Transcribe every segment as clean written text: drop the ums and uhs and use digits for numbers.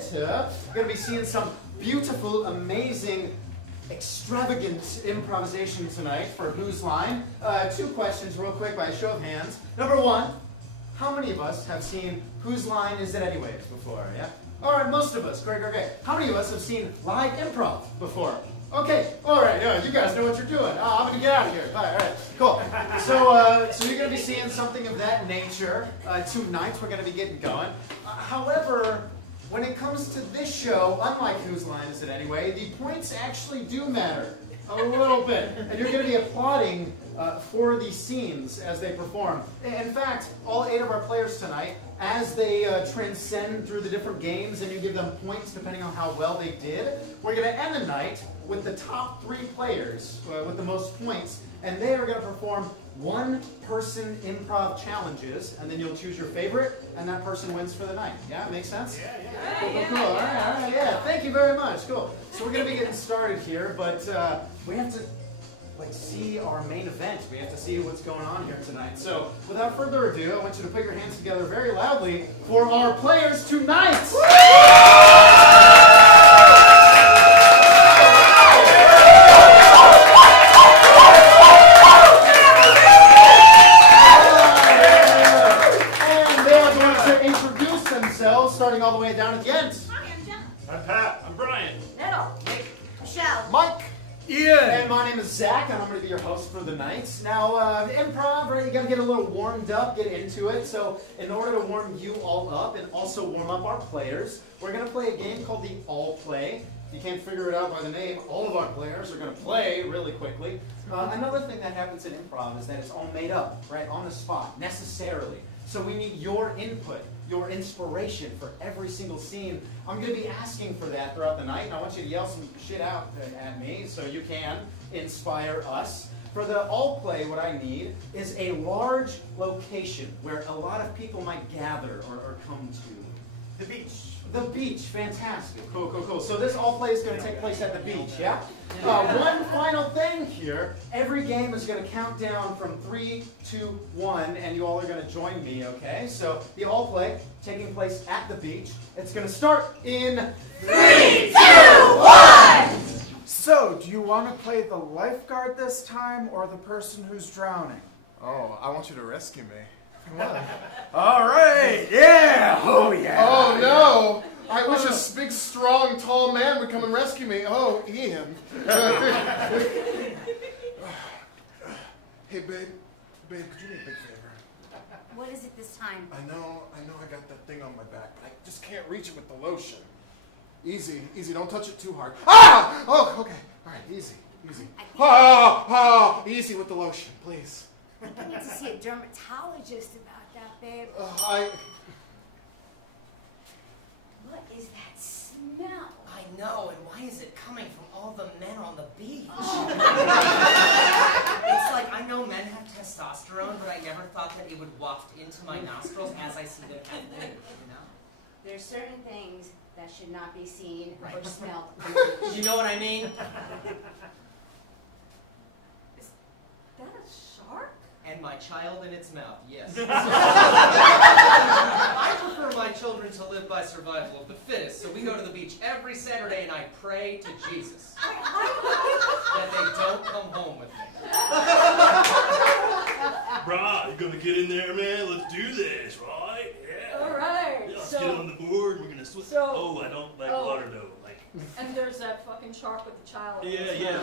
theater. We're going to be seeing some beautiful, amazing, extravagant improvisation tonight for Whose Line. 2 questions real quick by a show of hands. Number 1, how many of us have seen Whose Line Is It Anyways before? Yeah? All right, most of us. Great, great, great. How many of us have seen live improv before? Okay, all right, yeah, you guys know what you're doing. I'm going to get out of here. All right, cool. So you're going to be seeing something of that nature. Tonight we're going to be getting going. However, when it comes to this show, unlike Whose Line Is It Anyway, the points actually do matter a little bit. And you're going to be applauding for the scenes as they perform. In fact, all 8 of our players tonight, as they transcend through the different games and you give them points depending on how well they did, we're going to end the night with the top 3 players with the most points, and they are going to perform 1-person improv challenges, and then you'll choose your favorite, and that person wins for the night. Yeah, makes sense? Yeah. Cool. All right, yeah. Thank you very much. Cool. So we're going to be getting started here, but we have to see our main event. We have to see what's going on here tonight. So without further ado, I want you to put your hands together very loudly for our players tonight. Starting all the way down at the end. Hi, I'm Jen. I'm Pat. I'm Brian. Nettle. Nick. Michelle. Mike. Ian. And my name is Zach, and I'm going to be your host for the night. Now, the improv, right, you got to get a little warmed up, get into it. So in order to warm you all up and also warm up our players, we're going to play a game called the All Play. If you can't figure it out by the name, all of our players are going to play really quickly. Another thing that happens in improv is that it's all made up, right, on the spot, necessarily. So we need your input, your inspiration for every single scene. I'm going to be asking for that throughout the night, and I want you to yell some shit out at me so you can inspire us. For the All Play, what I need is a large location where a lot of people might gather or come to. The beach. The beach, fantastic. Cool. So this All Play is going to take place at the beach, yeah? One final thing here. Every game is going to count down from 3, 2, 1, and you all are going to join me, okay? So the All Play taking place at the beach. It's going to start in 3, 2, 1! So, do you want to play the lifeguard this time or the person who's drowning? Oh, I want you to rescue me. Come on. All right, yeah, oh yeah. Oh no! I wish a big, strong, tall man would come and rescue me. Oh, Ian. Hey, babe, could you do me a big favor? What is it this time? I know I got that thing on my back, but I just can't reach it with the lotion. Easy, don't touch it too hard. Ah! Oh, okay, all right, easy. Easy with the lotion, please. I think you need to see a dermatologist about that, babe. What is that smell? I know, and why is it coming from all the men on the beach? It's like, I know men have testosterone, but I never thought that it would waft into my nostrils as I see them have food, you know? There's certain things that should not be seen or smelled. You know what I mean? Is that a shark? And my child in its mouth, yes. I prefer my children to live by survival of the fittest, so we go to the beach every Saturday and I pray to Jesus that they don't come home with me. Brian, you gonna get in there, man? Let's do this, right? Yeah. All right. Yeah, let's get on the board. We're gonna swim. Oh, I don't like water though. Like. And there's that fucking shark with the child. Yeah.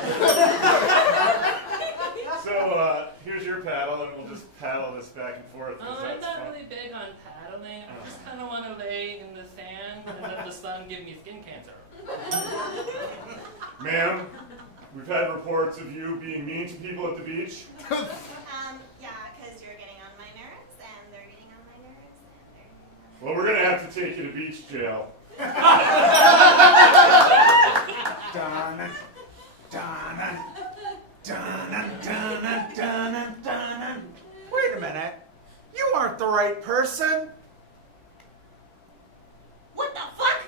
So, here's your paddle, and we'll just paddle this back and forth. I'm not really big on paddling. I just kind of want to lay in the sand and let the sun give me skin cancer. Ma'am, we've had reports of you being mean to people at the beach. Yeah, because you're getting on my nerves, and they're getting on my nerves, and they're getting on my nerves. Well, we're going to have to take you to beach jail. Wait a minute. You aren't the right person. What the fuck?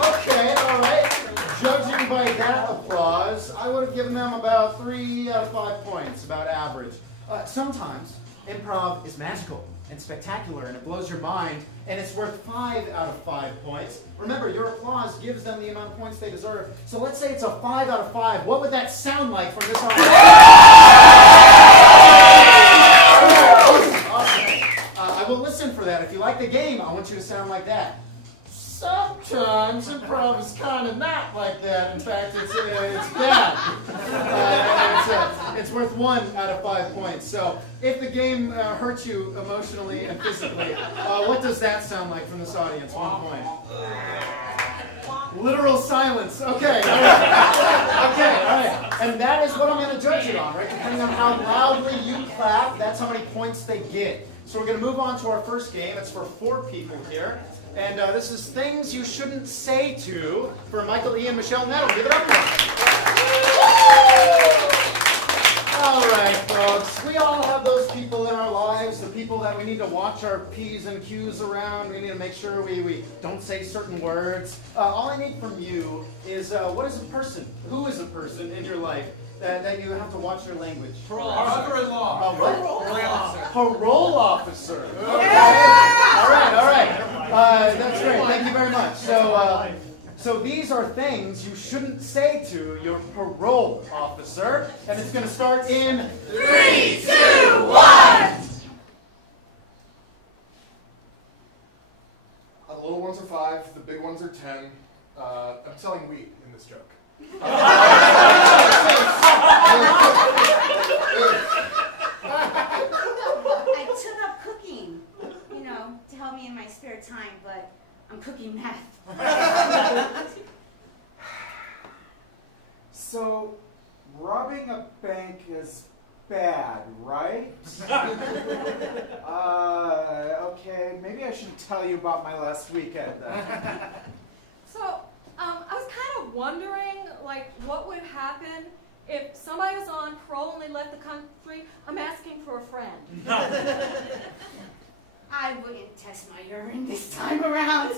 Okay, all right. Judging by that applause, I would have given them about 3 out of 5 points, about average. Sometimes improv is magical and spectacular, and it blows your mind, and it's worth 5 out of 5 points. Remember, your applause gives them the amount of points they deserve. So let's say it's a 5 out of 5. What would that sound like from this audience? Awesome. I will listen for that. If you like the game, I want you to sound like that. Sometimes improv is kind of not like that. In fact, it's bad. It's worth 1 out of 5 points. So if the game hurts you emotionally and physically, what does that sound like from this audience? 1 point. Literal silence. Okay. All right. Okay. All right. And that is what I'm going to judge it on, right? Depending on how loudly you clap, that's how many points they get. So we're going to move on to our first game. It's for 4 people here. And this is Things You Shouldn't Say To for Michael, Ian, Michelle, Nettle. Give it up for them. All right, folks. We all have those people in our lives, the people that we need to watch our P's and Q's around. We need to make sure we don't say certain words. All I need from you is what is a person? Who is a person in your life that you have to watch their language? Parole officer. What? Parole officer. Okay. Yeah! All right. That's great. Thank you very much. So these are things you shouldn't say to your parole officer, and it's going to start in 3, 2, 1. The little ones are 5, the big ones are 10. I'm selling weed in this joke. I took up cooking, to help me in my spare time, but I'm cooking meth. So, robbing a bank is bad, right? Okay, maybe I should tell you about my last weekend then. So, I was kind of wondering, what would happen if somebody was on parole and they left the country? I'm asking for a friend. I wouldn't test my urine this time around.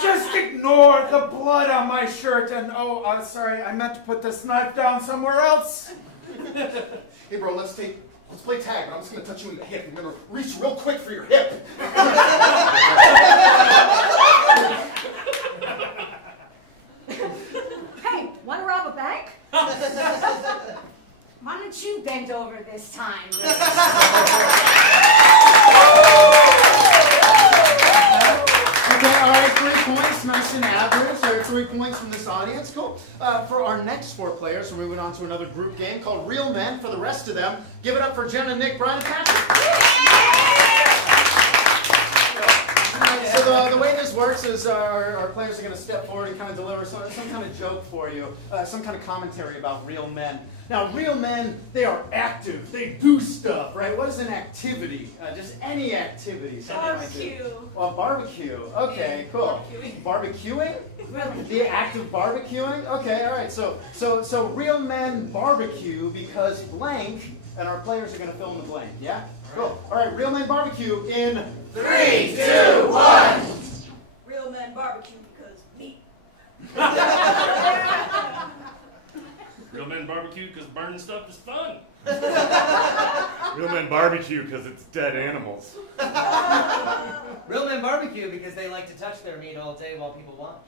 Just ignore the blood on my shirt and, sorry, I meant to put this knife down somewhere else. Hey, bro, let's play tag, but I'm just going to touch you in the hip. I'm going to reach real quick for your hip. Hey, want to rob a bank? Why don't you bend over this time? Okay, all right, 3 points, nice and average. There are 3 points from this audience. Cool. For our next 4 players, we're moving on to another group game called Real Men. For the rest of them, give it up for Jenna, Nick, Brian, and Patrick. So the way this works is our players are going to step forward and kind of deliver some kind of joke for you, some kind of commentary about real men. Now, real men, they are active. They do stuff, right? What is an activity? Just any activity. Barbecue. Well, barbecue. Okay, cool. Barbecuing? The act of barbecuing? Okay, all right. So real men barbecue because blank, and our players are going to fill in the blank. Yeah? Cool. All right, real men barbecue in 3, 2, 1. Real men barbecue because meat. Real men barbecue because burning stuff is fun. Real men barbecue because it's dead animals. Real men barbecue because they like to touch their meat all day while people watch.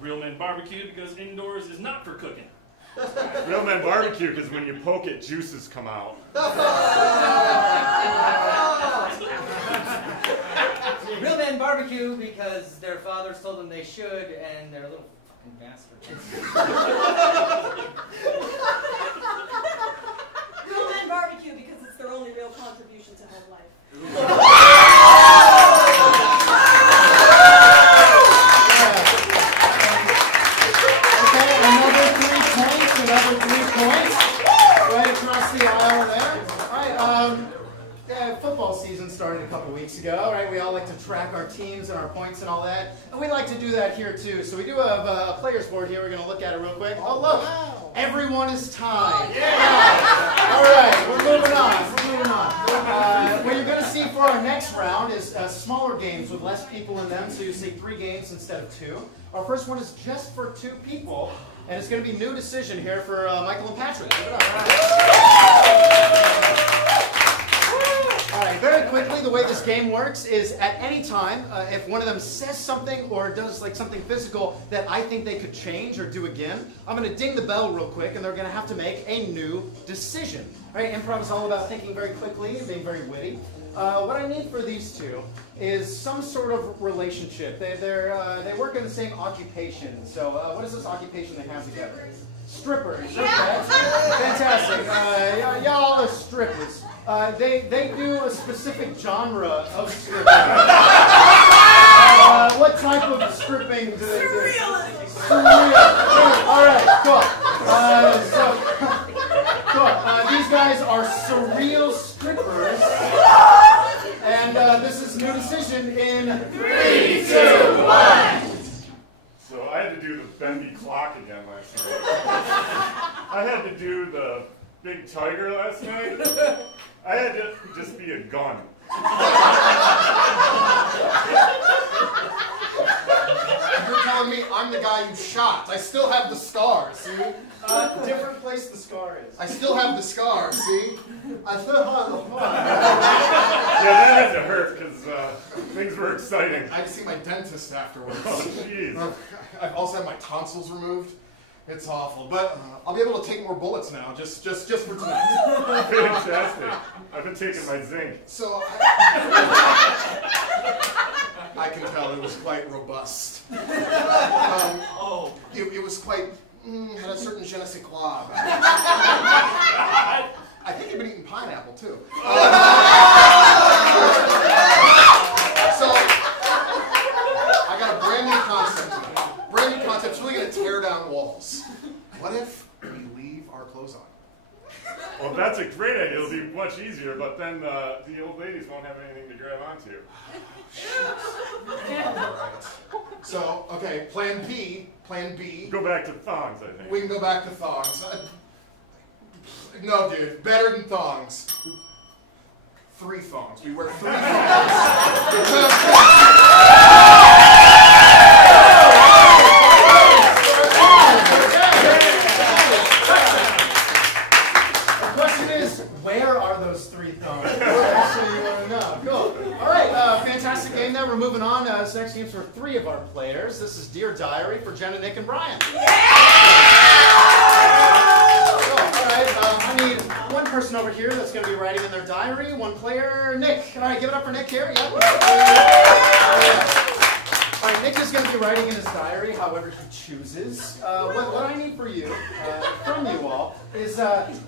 Real men barbecue because indoors is not for cooking. Real men barbecue because when you poke it, juices come out. Real men barbecue because their fathers told them they should, and they're little fucking bastards. Real men barbecue because it's their only real contribution to home life. Another 3 points, right across the aisle there. All right, football season started a couple weeks ago, right? We all like to track our teams and our points and all that, and we like to do that here too. So we do have a players board here. We're going to look at it real quick. Oh, look, everyone is tied. Yeah. All right, we're moving on. What you're going to see for our next round is smaller games with less people in them. So you see 3 games instead of 2. Our first one is just for 2 people. And it's going to be new decision here for Michael and Patrick. Give it up. All right, very quickly, the way this game works is at any time, if one of them says something or does like something physical that I think they could change or do again, I'm going to ding the bell real quick, and they're going to have to make a new decision. All right, improv is all about thinking very quickly and being very witty. What I need for these two is some sort of relationship. They work in the same occupation. So what is this occupation they have together? Strippers. Okay. Fantastic. Y'all are strippers. They do a specific genre of stripping. What type of stripping do they do? Surreal. All right, cool. Cool. These guys are surreal strippers. And this is new decision in 3, 2, 1. So I had to do the bendy clock again last night. I had to do the big tiger last night. I had to just be a gun. You're telling me I'm the guy you shot. I still have the scar, see? Different place the scar is. I still have the scar, see? I still have the scar. Yeah, that had to hurt because things were exciting. I had to see my dentist afterwards. Oh, jeez. I've also had my tonsils removed. It's awful, but I'll be able to take more bullets now, just for tonight. Fantastic. I've been taking my zinc. So I can tell it was quite robust. It was quite had a certain je ne sais quoi. I think you've been eating pineapple too. So I got a brand new concept. Brand new concept. It's really going to tear down walls. What if we leave our clothes on? Well, that's a great idea. It'll be much easier, but then the old ladies won't have anything to grab onto. Alright. So, okay, plan B. Go back to thongs, I think. We can go back to thongs. No, dude, better than thongs. 3 thongs. We wear 3 thongs. We're moving on. This next game's for 3 of our players. This is Dear Diary for Jenna, Nick, and Brian. Yeah! Alright, I need one person over here that's going to be writing in their diary. One player, Nick. Alright, give it up for Nick here. Yep. Alright, Nick is going to be writing in his diary however he chooses. What I need for you, from you all, is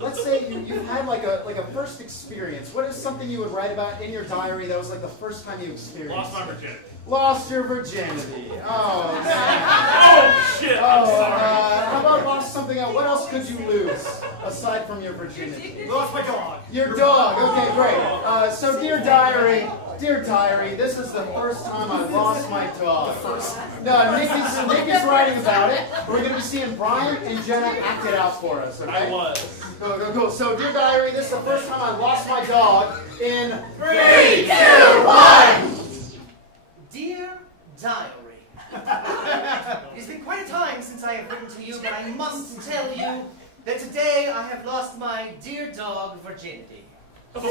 let's say you've had like a first experience. What is something you would write about in your diary that was like the first time you experienced? Lost my virginity. Lost your virginity. Oh, man. Oh shit! I'm sorry. How about lost something else? What else could you lose aside from your virginity? Lost my dog. Your dog. Okay, great. So, dear diary, this is the first time I lost my dog. No, Nick is writing about it. We're going to be seeing Brian and Jenna act it out for us. Okay? I was. Cool. So, dear diary, this is the first time I lost my dog in 3, 2, 1. Dear Diary, it's been quite a time since I have written to you, but I must tell you that today I have lost my dear dog virginity. You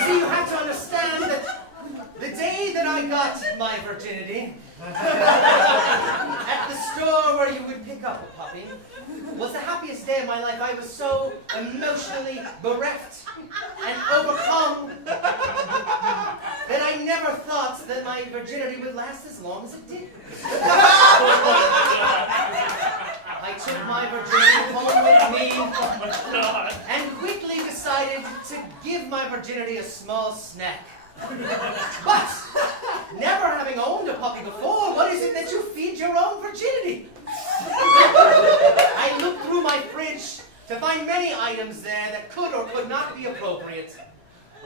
see, you have to understand that the day that I got my virginity, at the store where you would pick up a puppy, was the happiest day of my life. I was so emotionally bereft and overcome that I never thought that my virginity would last as long as it did. I took my virginity home with me and quickly decided to give my virginity a small snack. But, never having owned a puppy before, what is it that you feed your own virginity? I looked through my fridge to find many items there that could or could not be appropriate.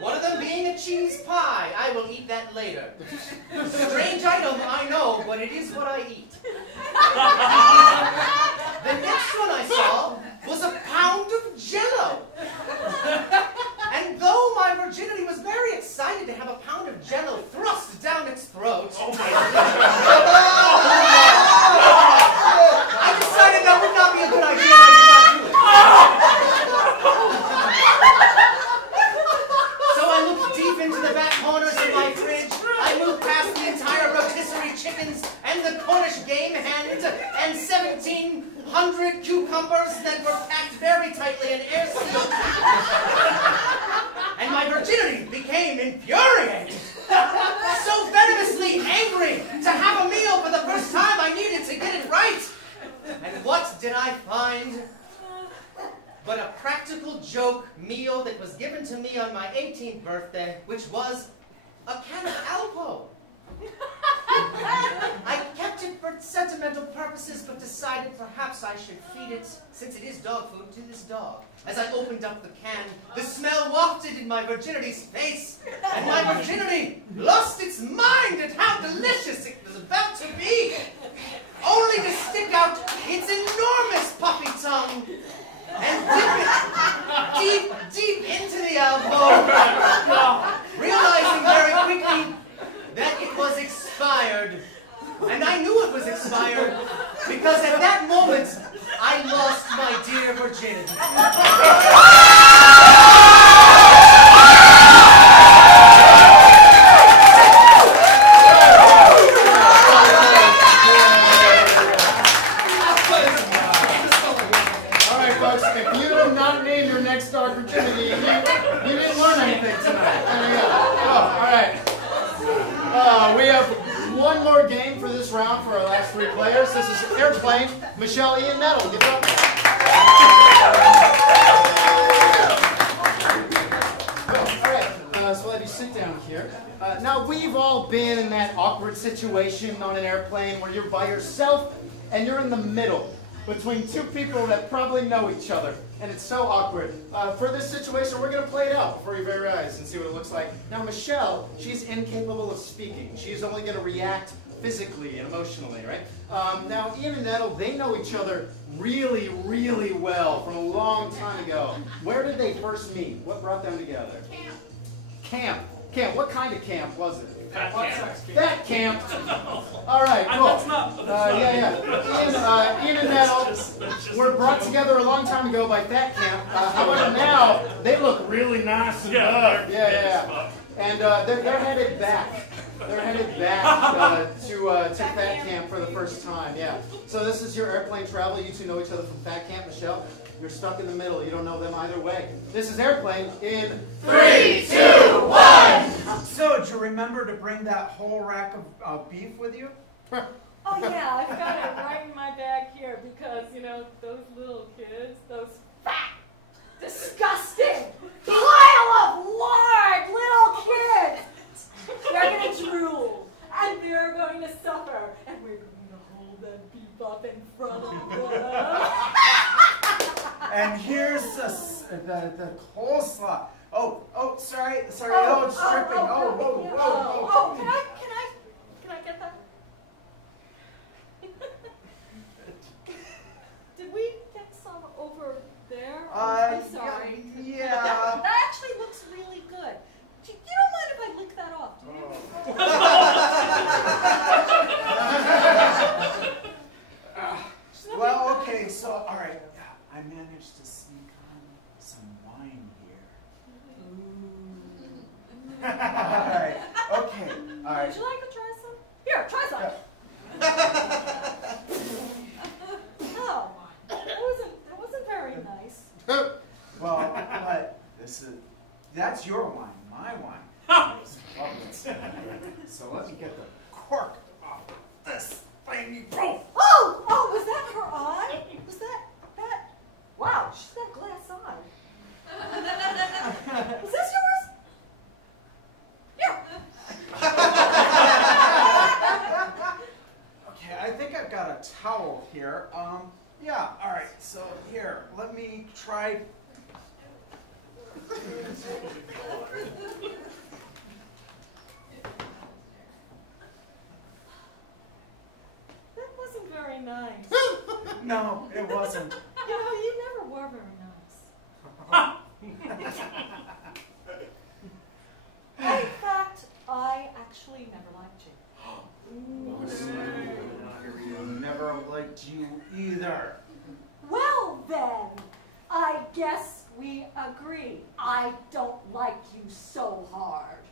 One of them being a cheese pie. I will eat that later. Strange item, I know, but it is what I eat. The next one I saw was a pound of Jell-O. And though my virginity was very excited to have a pound of Jell-O thrust down its throat, Oh my God. game hand and 1,700 cucumbers that were packed very tightly and air sealed. And my virginity became infuriated. So venomously angry to have a meal for the first time I needed to get it right. And what did I find? But a practical joke meal that was given to me on my 18th birthday, which was a can of Alpo. I kept it for sentimental purposes, but decided perhaps I should feed it, since it is dog food, to this dog. As I opened up the can, the smell wafted in my virginity's face, and my virginity lost its mind at how delicious it was about to be, only to stick out its enormous puppy tongue and dip it deep into the elbow, realizing very quickly that it was expired. And I knew it was expired because at that moment, I lost my dear virginity. All right, folks, if you do not name your next dog virginity, you didn't learn anything tonight. Oh, all right. We have one more game for this round for our last three players. This is Airplane, Michelle, Ian, Nettle. Give it up. All right, so we'll have you sit down here. Now, we've all been in that awkward situation on an airplane where you're by yourself and you're in the middle between two people that probably know each other. And it's so awkward. For this situation, we're going to play it out before your very eyes and see what it looks like. Now, Michelle, she's incapable of speaking. She's only going to react physically and emotionally, right? Now, Ian and Nettle, they know each other really, really well from a long time ago. Where did they first meet? What brought them together? Camp. Camp. What kind of camp was it? Fat camp. Fat camp. All right, cool. That's not. Ian and Nettle were brought together a long time ago by Fat Camp. However, now they look really nice and buff. Yeah. And they're headed back. They're headed back to Fat Camp for the first time. Yeah. So this is your airplane travel. You two know each other from Fat Camp. Michelle, you're stuck in the middle. You don't know them either way. This is Airplane in 3, 2, 1. So, do you remember to bring that whole rack of beef with you? Oh yeah, I've got it right in my bag here because, you know, those little kids, those fat, disgusting, pile of lard little kids, they're going to drool, and they're going to suffer, and we're going to hold that beef up in front of them. And here's the coleslaw. Oh, sorry. It's dripping. Oh, can I get that? Did we get some over there? I'm sorry. Yeah. That actually looks really good. You don't mind if I lick that off, do you? Well, okay, so, all right. I managed to sneak on some wine here. All right. Okay. All right. Would you like to try some? Here, try some. Oh, that wasn't very nice. Well, but that's your wine. My wine is bubbling. So let me get the cork off this thingy. Oh, was that her eye? Was that? Wow, she's got glass eye. Is this yours? Here. Okay, I think I've got a towel here. Yeah, all right. So here, let me try. That wasn't very nice. No, it wasn't. You know, you never were very nice. In fact, I actually never liked you. Never liked you either. Well then, I guess we agree. I don't like you so hard.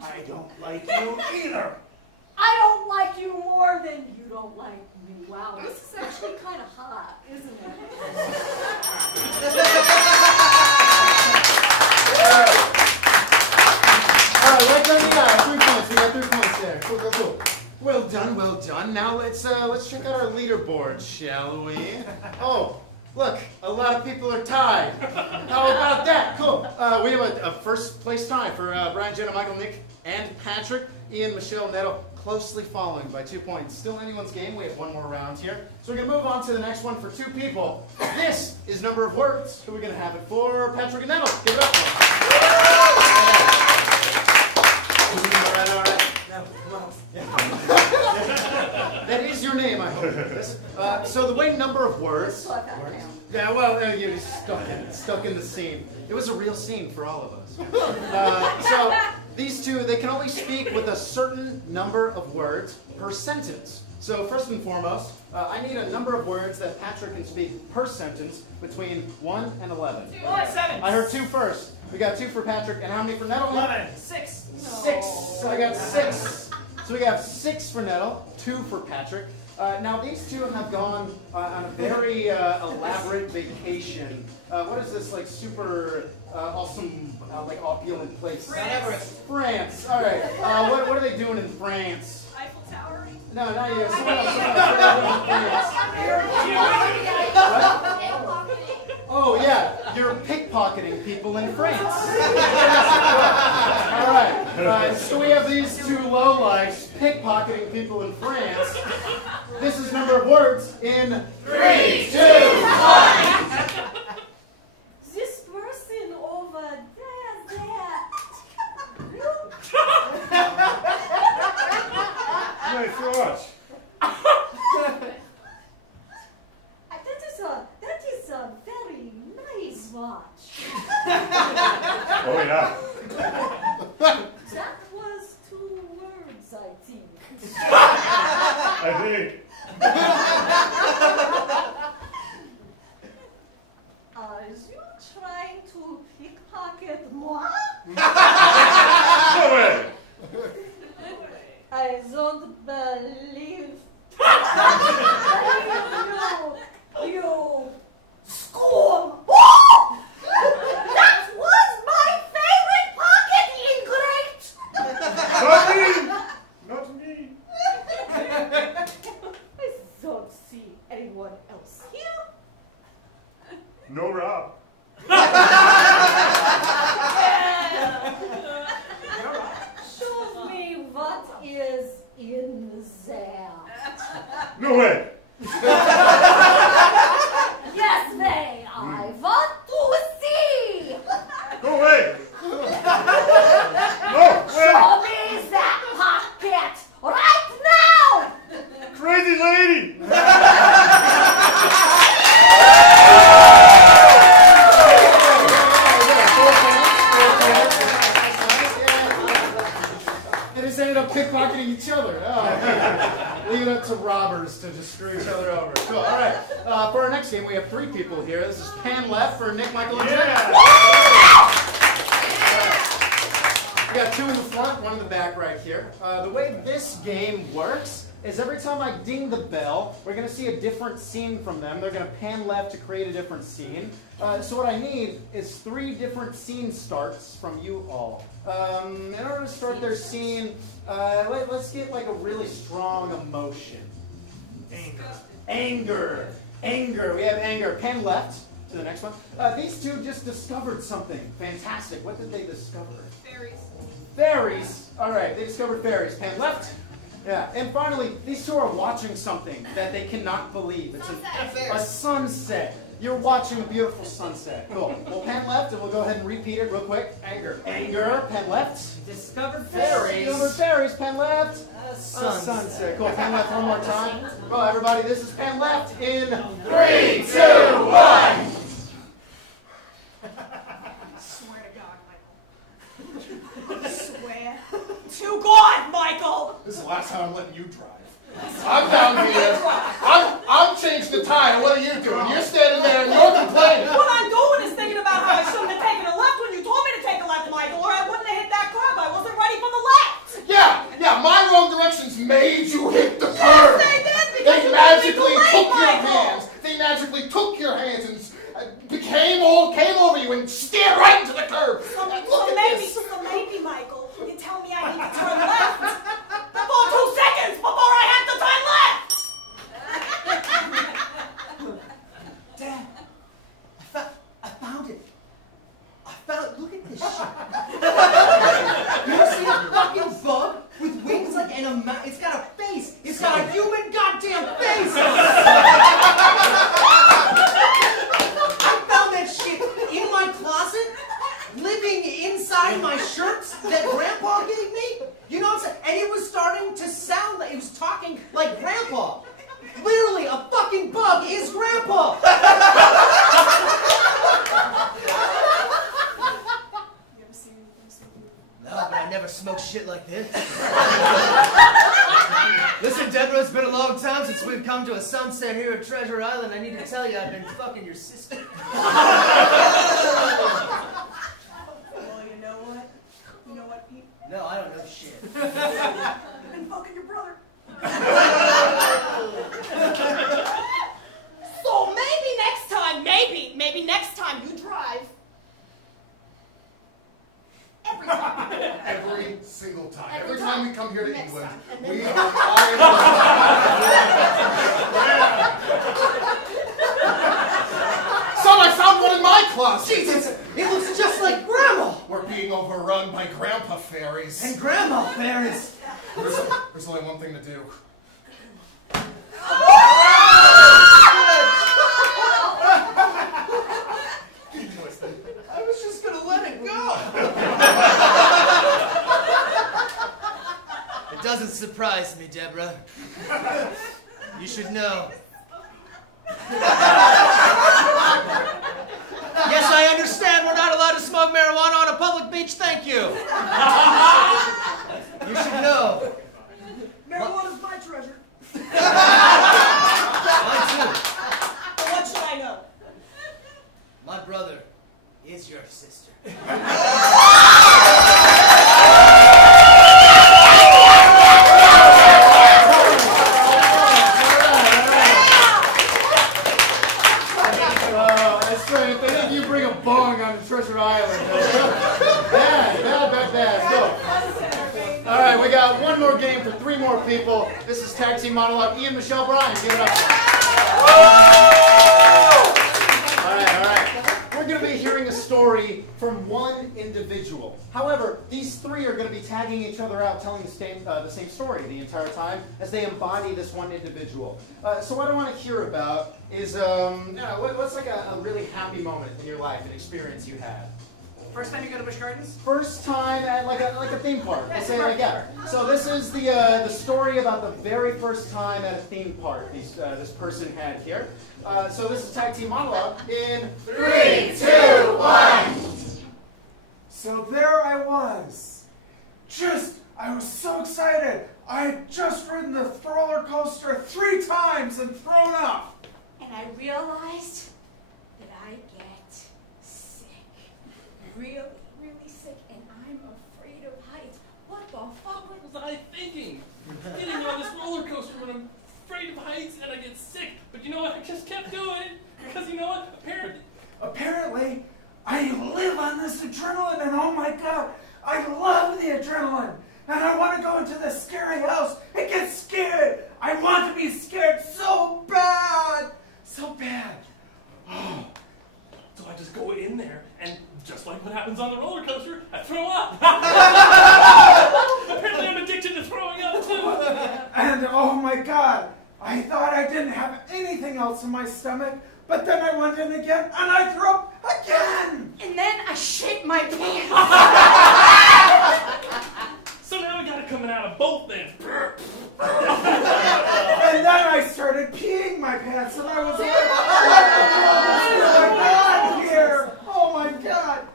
I don't like you either. I don't like you more than you don't like me. Wow, this is actually kind of hot, isn't it? All right, right down the aisle. 3 points. We got 3 points there. Cool, cool, cool. Well done, well done. Now let's check out our leaderboard, shall we? Oh, look, a lot of people are tied. How about that? Cool. We have a first place tie for Brian, Jenna, Michael, Nick, and Patrick. Ian, Michelle, Netto, closely following by 2 points. Still anyone's game. We have one more round here. So we're going to move on to the next one for 2 people. This is number of words. Who are we going to have it for? Patrick and Netto. Give it up for them. All right. That is your name, I hope. So the way number of words. Yeah, well, you're stuck in the scene. It was a real scene for all of us. So these two, they can only speak with a certain number of words per sentence. So first and foremost, I need a number of words that Patrick can speak per sentence between 1 and 11. 7. I heard 2 first. We got 2 for Patrick, and how many for Nettle? 11. 6. 6. So I got 6. So we have 6 for Nettle, 2 for Patrick. Now these two have gone on a very elaborate vacation. What is this, like, super awesome, like, opulent place? France. All right. What are they doing in France? Eiffel Tower? No, not you. Someone else. What? Oh, yeah. You're pickpocketing people in France. All right. So we have these 2 lowlifes pickpocketing people in France. This is number of words in 3, 2, 1. This person over there. Nice watch. That is a very nice watch. Oh, yeah. That was 2 words, I think. I think. Are you trying to pickpocket moi? No way. I don't believe you scorn. That was my favorite pocket ingrate. Not me. I don't see anyone else here. No Rob. Show me what is in there. No way. Yes, they. I want to see. Go away. No way. Show me that pocket right now. Crazy lady. They just ended up pickpocketing each other. Oh, leave it up to robbers to just screw each other over. Cool. All right. For our next game, we have 3 people here. This is pan left for Nick, Michael, and Jenna. We got 2 in the front, 1 in the back right here. The way this game works is every time I ding the bell, we're going to see a different scene from them. They're going to pan left to create a different scene. So what I need is 3 different scene starts from you all. In order to start their scene, let's get like a really strong emotion. Anger. We have anger. Pan left to the next one. These 2 just discovered something fantastic. What did they discover? Fairies. All right, they discovered fairies. Pan left. Yeah, and finally, these 2 are watching something that they cannot believe. It's a sunset. You're watching a beautiful sunset. Cool. We'll pan left, and we'll go ahead and repeat it real quick. Anger. Pan left. Discovered Fairies. fairies. Fairies. Pan left. Sunset. Cool. Pan left one more time. Well, everybody, this is pan left in 3, 2, 1. Swear to God, Michael. Swear. To God, Michael. This is the last time I'm letting you drive. I'm down here. I'm changing the tire. What are you doing? You're standing there and you're complaining. What I'm doing is thinking about how I shouldn't have taken a left when you told me to take a left, Michael, or I wouldn't have hit that curb. I wasn't ready for the left. Yeah, my wrong directions made you hit the curb. Yes, they did, like Grandpa. Literally, a fucking bug is Grandpa. No, but I never smoked shit like this. Listen, Deborah, it's been a long time since we've come to a sunset here at Treasure Island. I need to tell you, I've been fucking your sister. Well, you know what? You know what, Pete? No, I don't know shit. You've been fucking your brother. So maybe next time, maybe next time you drive. Every time. Every single time. Every time we come here to Next England, time. And then we next are Son, I found one in my closet! Jesus, it looks just like Grandma! We're being overrun by grandpa fairies. And Grandma fairies. There's only one thing to do. I was just gonna let it go. It doesn't surprise me, Deborah. You should know. Yes, I understand we're not allowed to smoke marijuana on a public beach. Thank you. You should know. Marijuana's my treasure. Mine too. But what should I know? My brother is your sister. That's right. If any of you bring a bong on Treasure Island, bad. Go. All right, we got one more game for 3 more people. This is Tag Team Monologue. Ian, Michelle, Brian, give it up. All right. We're going to be hearing a story from one individual. However, these 3 are going to be tagging each other out, telling the same story the entire time as they embody this one individual. So what I want to hear about is, what's like a really happy moment in your life, an experience you had? First time you go to Busch Gardens? First time at like a theme park. Let's say it like that. So this is the story about the very first time at a theme park this person had here. So this is Tag Team Monologue in 3, 2, 1. So there I was. I was so excited. I had just ridden the roller coaster 3 times and thrown up. And I realized that I get sick. Really, really sick, and I'm afraid of heights. What the fuck? What was I thinking? Getting on this roller coaster when I'm afraid of heights and I get sick. But you know what? I just kept doing it. Because you know what? Apparently, I live on this adrenaline, and oh my god, I love the adrenaline. And I want to go into the scary house and get scared. I want to be scared so bad. So bad. So I just go in there, and just like what happens on the roller coaster, I throw up. Apparently I'm addicted to throwing up, too. And oh my god, I thought I didn't have anything else in my stomach, but then I went in again, and I threw up again. And then I shit my pants. So now I got it coming out of both ends. And then I started peeing my pants, and I was like, what here? Oh my god.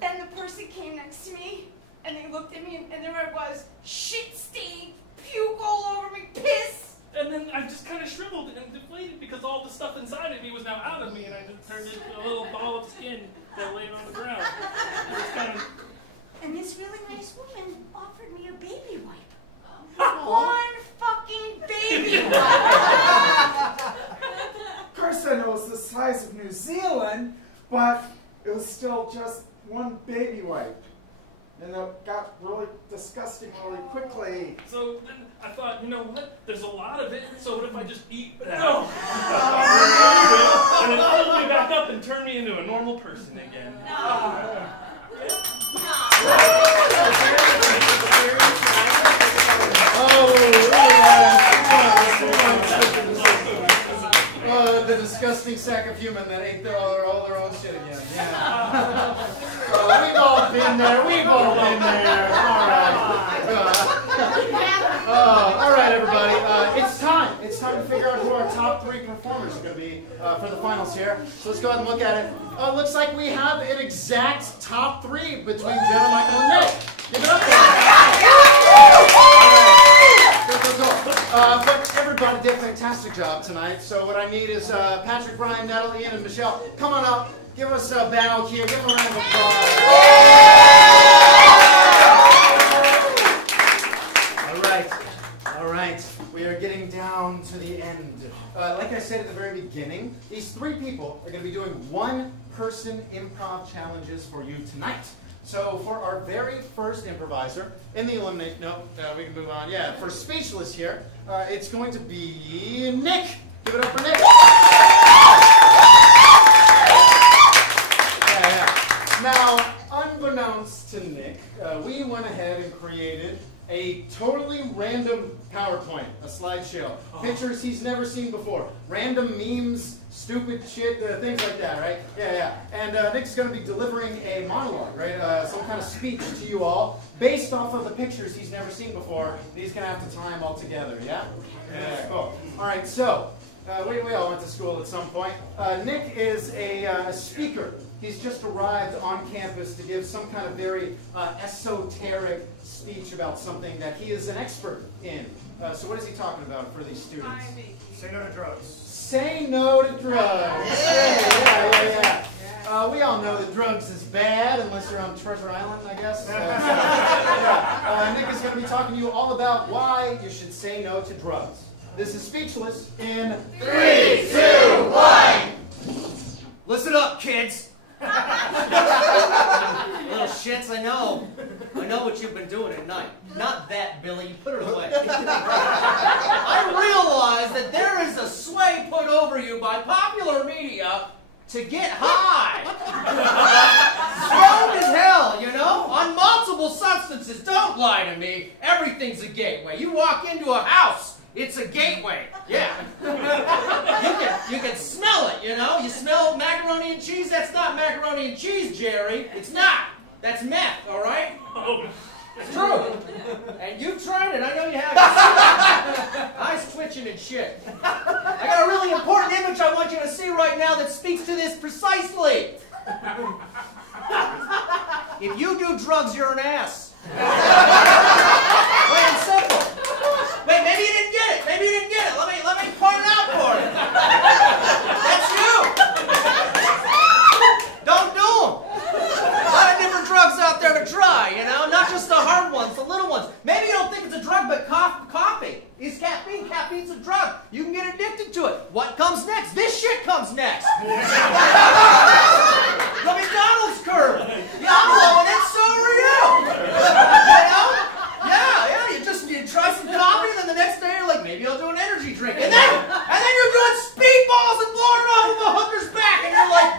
Then the person came next to me, and they looked at me, and there I was, shit stained, puke all over me, piss. And then I just kind of shriveled and deflated because all the stuff inside of me was now out of me, and I just turned into a little ball of skin that laid on the ground. It was kind of... And this really nice woman offered me a baby wipe. One fucking baby wipe. Of course I know it's the size of New Zealand, but it was still just one baby wipe. And it got really disgusting really quickly. So then I thought, you know what? There's a lot of it, so what if I just eat that? And it filled me back up and turned me into a normal person again. The disgusting sack of human that ate all their own shit again. Yeah. We've all been there. We've all been there. All right. All right, everybody. It's time. It's time to figure out who our top 3 performers are going to be for the finals here. So let's go ahead and look at it. It looks like we have an exact top 3 between Jenna, Michael, and Nick. Give it up there. But everybody did a fantastic job tonight. So what I need is Patrick, Brian, Nettle, Ian, and Michelle. Come on up. Give us a bow here. Give them a round of applause. All right. We are getting down to the end. Like I said at the very beginning, these 3 people are going to be doing 1-person improv challenges for you tonight. So for our very first improviser in the eliminate, we can move on. Yeah, for Speechless here, it's going to be Nick. Give it up for Nick. Yeah. Now, unbeknownst to Nick, we went ahead and created a totally random PowerPoint, a slideshow. Pictures he's never seen before. Random memes, stupid shit, things like that, right? Yeah. And Nick's going to be delivering a monologue, right? Some kind of speech to you all based off of the pictures he's never seen before. He's going to have to tie them all together, yeah? Yeah, cool. All right, so we all went to school at some point. Nick is a speaker. He's just arrived on campus to give some kind of very esoteric speech about something that he is an expert in. So what is he talking about for these students? Say no to drugs. Say no to drugs. Yeah. We all know that drugs is bad unless you're on Treasure Island, I guess. Nick is going to be talking to you all about why you should say no to drugs. This is Speechless in 3, 2, 1. Listen up, kids. Little shits, I know what you've been doing at night. Not that, Billy. You put it away. I realize that there is a sway put over you by popular media to get high. Strong as hell, you know? On multiple substances. Don't lie to me. Everything's a gateway. You walk into a house, it's a gateway. Yeah. You can smell it, you know? You smell macaroni and cheese? That's not macaroni and cheese, Jerry. It's not. That's meth, all right? It's true. And you've tried it. I know you have. Eyes twitching and shit. I got a really important image I want you to see right now that speaks to this precisely. If you do drugs, you're an ass. Plain and simple. Wait, maybe you didn't get it. Maybe you didn't get it. Let me point it out for you. That's you. Don't do them. A lot of different drugs out there to try, you know? Not just the hard ones, the little ones. Maybe you don't think it's a drug, but coffee is caffeine. Caffeine's a drug. You can get addicted to it. What comes next? This shit comes next. The McDonald's curve. Yeah, I'm loving it, so are you. You know? Yeah, you try some coffee, and then the next day you're like, maybe I'll do an energy drink. And then you're doing speedballs and blowing off of a hooker's back, and you're like,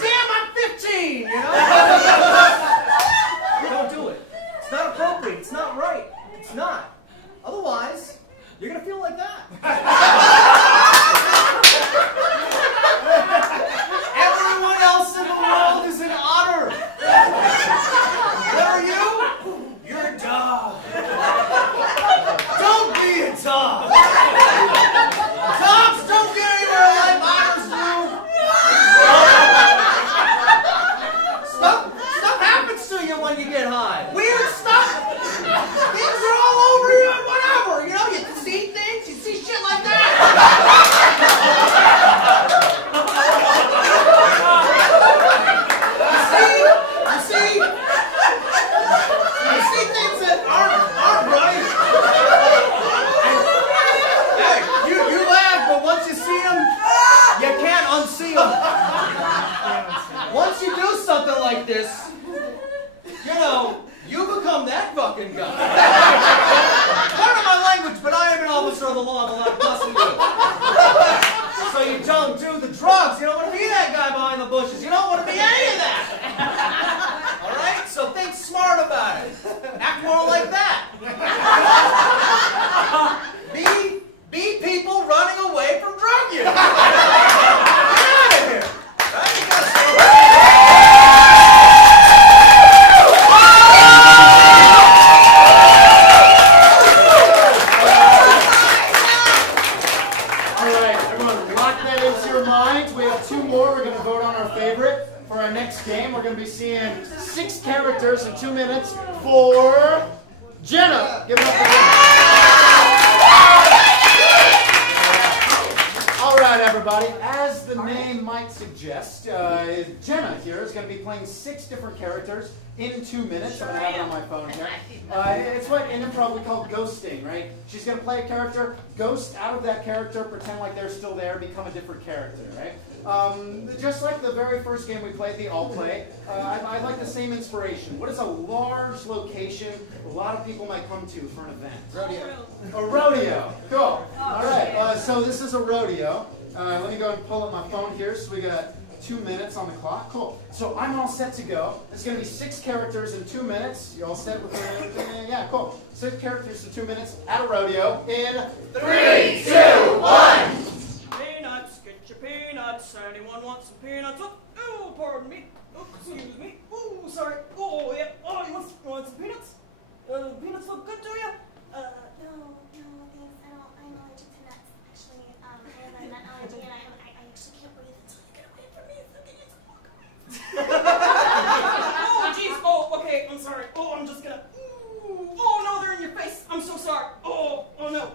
damn, I'm 15, you know? Don't do it. It's not appropriate. It's not right. It's not. Otherwise, you're going to feel like that. Everyone else in the world is an otter. What are you? You're a dog. Don't be a dog. lock that into your mind. We have 2 more. We're going to vote on our favorite. For our next game, we're going to be seeing 6 characters in 2 minutes for Jenna. Give it up for Jenna. All right, everybody. As the name might suggest, Jenna here is going to be playing 6 different characters in 2 minutes. I'm going to have it on my phone here. It's what in improv we call ghosting, right? She's going to play a character, ghost out of that character, pretend like they're still there, become a different character, right? Just like the very first game we played, the All Play, I'd like the same inspiration. What is a large location a lot of people might come to for an event? Rodeo. A rodeo. Cool. All right. So this is a rodeo. Let me go and pull up my phone here. So we got 2 minutes on the clock. Cool. So I'm all set to go. It's going to be 6 characters in 2 minutes. You all set with everything? Yeah, cool. 6 characters in 2 minutes at a rodeo in 3, 2, 1. Peanuts, get your peanuts. Anyone want some peanuts? Oh, pardon me. Oh, excuse me. Oh, sorry. Oh, yeah. Oh, you want some peanuts? Peanuts look good to you? No, thanks. I'm allergic to nuts. Actually, I have a nut allergy, and I actually can't breathe until you get away from me. So can you just walk away? Oh, jeez. Oh, okay. I'm sorry. Oh, I'm just gonna. Oh no, they're in your face. I'm so sorry. Oh no.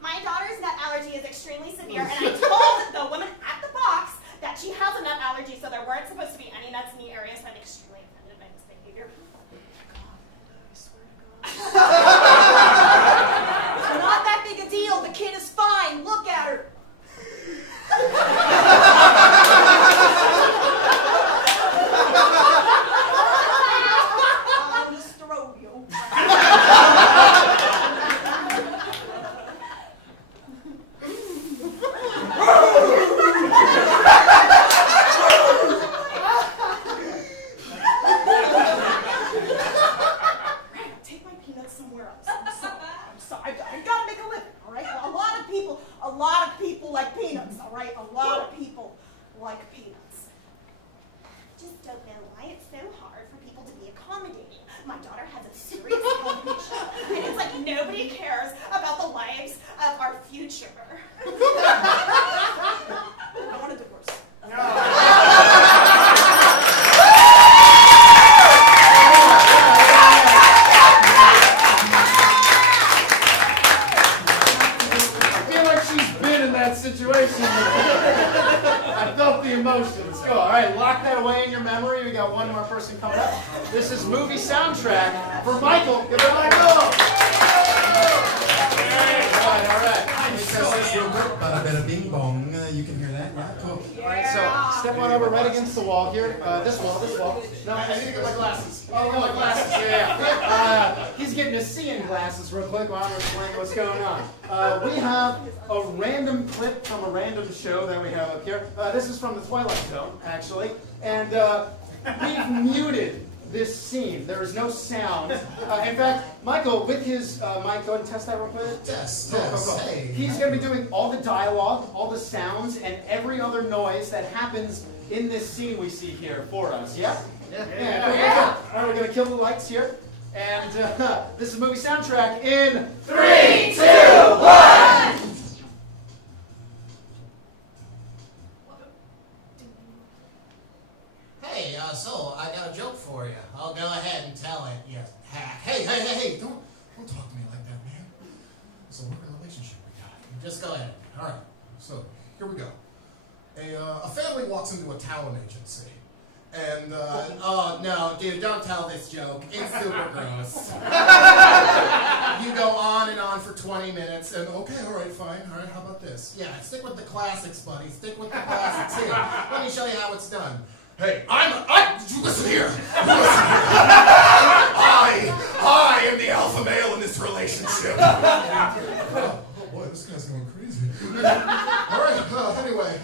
My daughter's nut allergy is extremely severe, and I told the woman at the box that she has a nut allergy, so there weren't supposed to be any nuts in the area, so I'm extremely offended by this behavior. It's not that big a deal. The kid is fine. Look at her. I'm just a rodeo. A lot of people like peanuts, all right? A lot of people like peanuts. I just don't know why it's so hard for people to be accommodating. My daughter has a serious health issue, and it's like nobody cares about the lives of our future. I want a divorce. Situation. I felt the emotions. Go. All right, lock that away in your memory. We got one more person coming up. This is movie soundtrack for Michael. Give it a Michael. All right. Bada bada bing bong. You can hear that. Yeah, cool. All right, so step on over right against the wall here. This wall. No, I need to get my glasses. Oh, my glasses. Yeah. He's getting his seeing glasses real quick while I'm explaining what's going on. We have a random clip from a random show that we have up here. This is from the Twilight Zone, actually, and we've muted this scene. There is no sound. In fact, Michael, with his mic, go ahead and test that real quick. Yes. Cool. Hey. He's going to be doing all the dialogue, all the sounds, and every other noise that happens in this scene we see here for us. Yeah? Yeah. All right, we're going to kill the lights here. And this is movie soundtrack in 3, 2, 1! Hey, so I got a joke for you. I'll go ahead and tell it, you hack. Hey, don't talk to me like that, man. It's a working relationship we got. Just go ahead. All right, so here we go. A family walks into a talent agency, and oh, no, dude, don't tell this joke. It's super gross. you go on and on for 20 minutes, and okay, all right, fine. All right, how about this? Yeah, stick with the classics, buddy. Stick with the classics. Here, let me show you how it's done. Hey, you listen here. I am the alpha male in this relationship. Oh boy, this guy's going crazy. All right, anyway.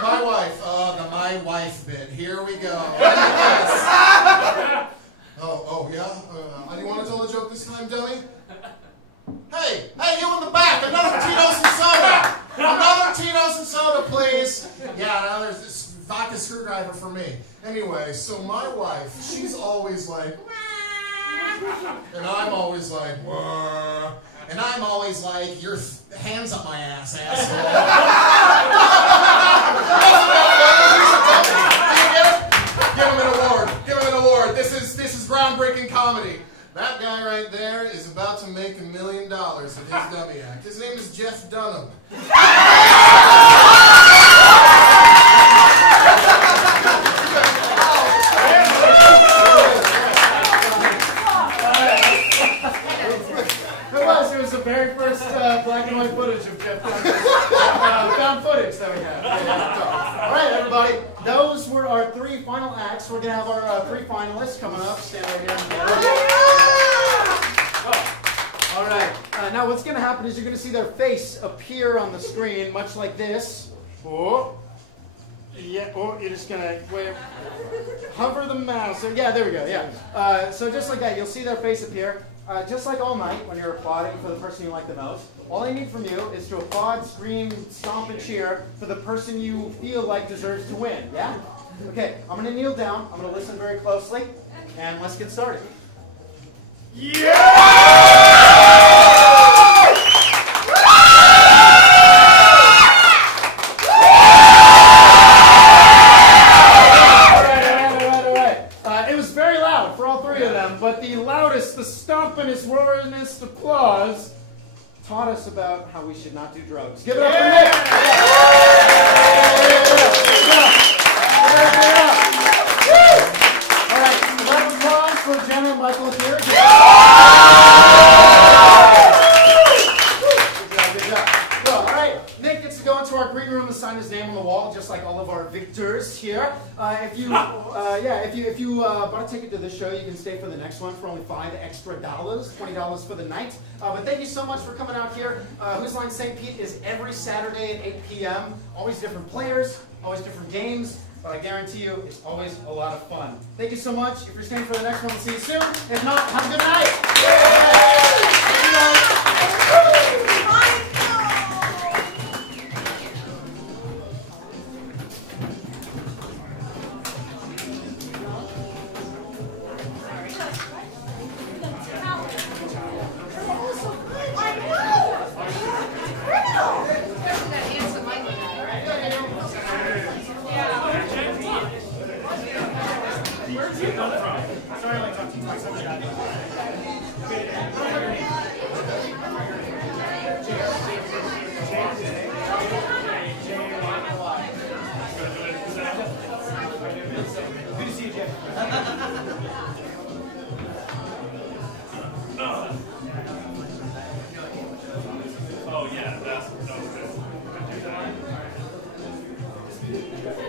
My wife, the my wife bit. Here we go. Oh yeah? Do you want to tell the joke this time, dummy? Hey, you in the back, another Tito's and soda! Another Tito's and soda, please! Yeah, another vodka screwdriver for me. Anyway, so my wife, she's always like, and I'm always like, wah. And I'm always like, your hands up my ass, asshole. Give him an award. Give him an award. This is groundbreaking comedy. That guy right there is about to make $1 million in his dummy act. His name is Jeff Dunham. It was the very first black and white footage of Jeff Dunham. Found footage that we have. All right, everybody. Those were our 3 final acts. We're going to have our 3 finalists coming up. Stand right here. All right. Now what's going to happen is you're going to see their face appear on the screen, much like this. Oh. Yeah. Oh, you're just going to hover the mouse. So, yeah, there we go. Yeah. So just like that, you'll see their face appear. Just like all night when you're applauding for the person you like the most, all I need from you is to applaud, scream, stomp, and cheer for the person you feel like deserves to win, yeah? Okay, I'm going to kneel down, I'm going to listen very closely, and let's get started. But the loudest, the stompinest, roaringest applause taught us about how we should not do drugs. Give it up for Nick! All right, round of applause for Jenna and Michael here. Good job. Well, all right, Nick gets to go into our green room and sign his name on the wall, just like all of our victors here. If you bought a ticket to this show, you can stay for the next one for only $5 extra, $20 for the night. But thank you so much for coming out here. Whose Line St. Pete is every Saturday at 8 p.m. Always different players, always different games. But I guarantee you, it's always a lot of fun. Thank you so much. If you're staying for the next one, we'll see you soon. If not, have a good night. Oh yeah, that was good.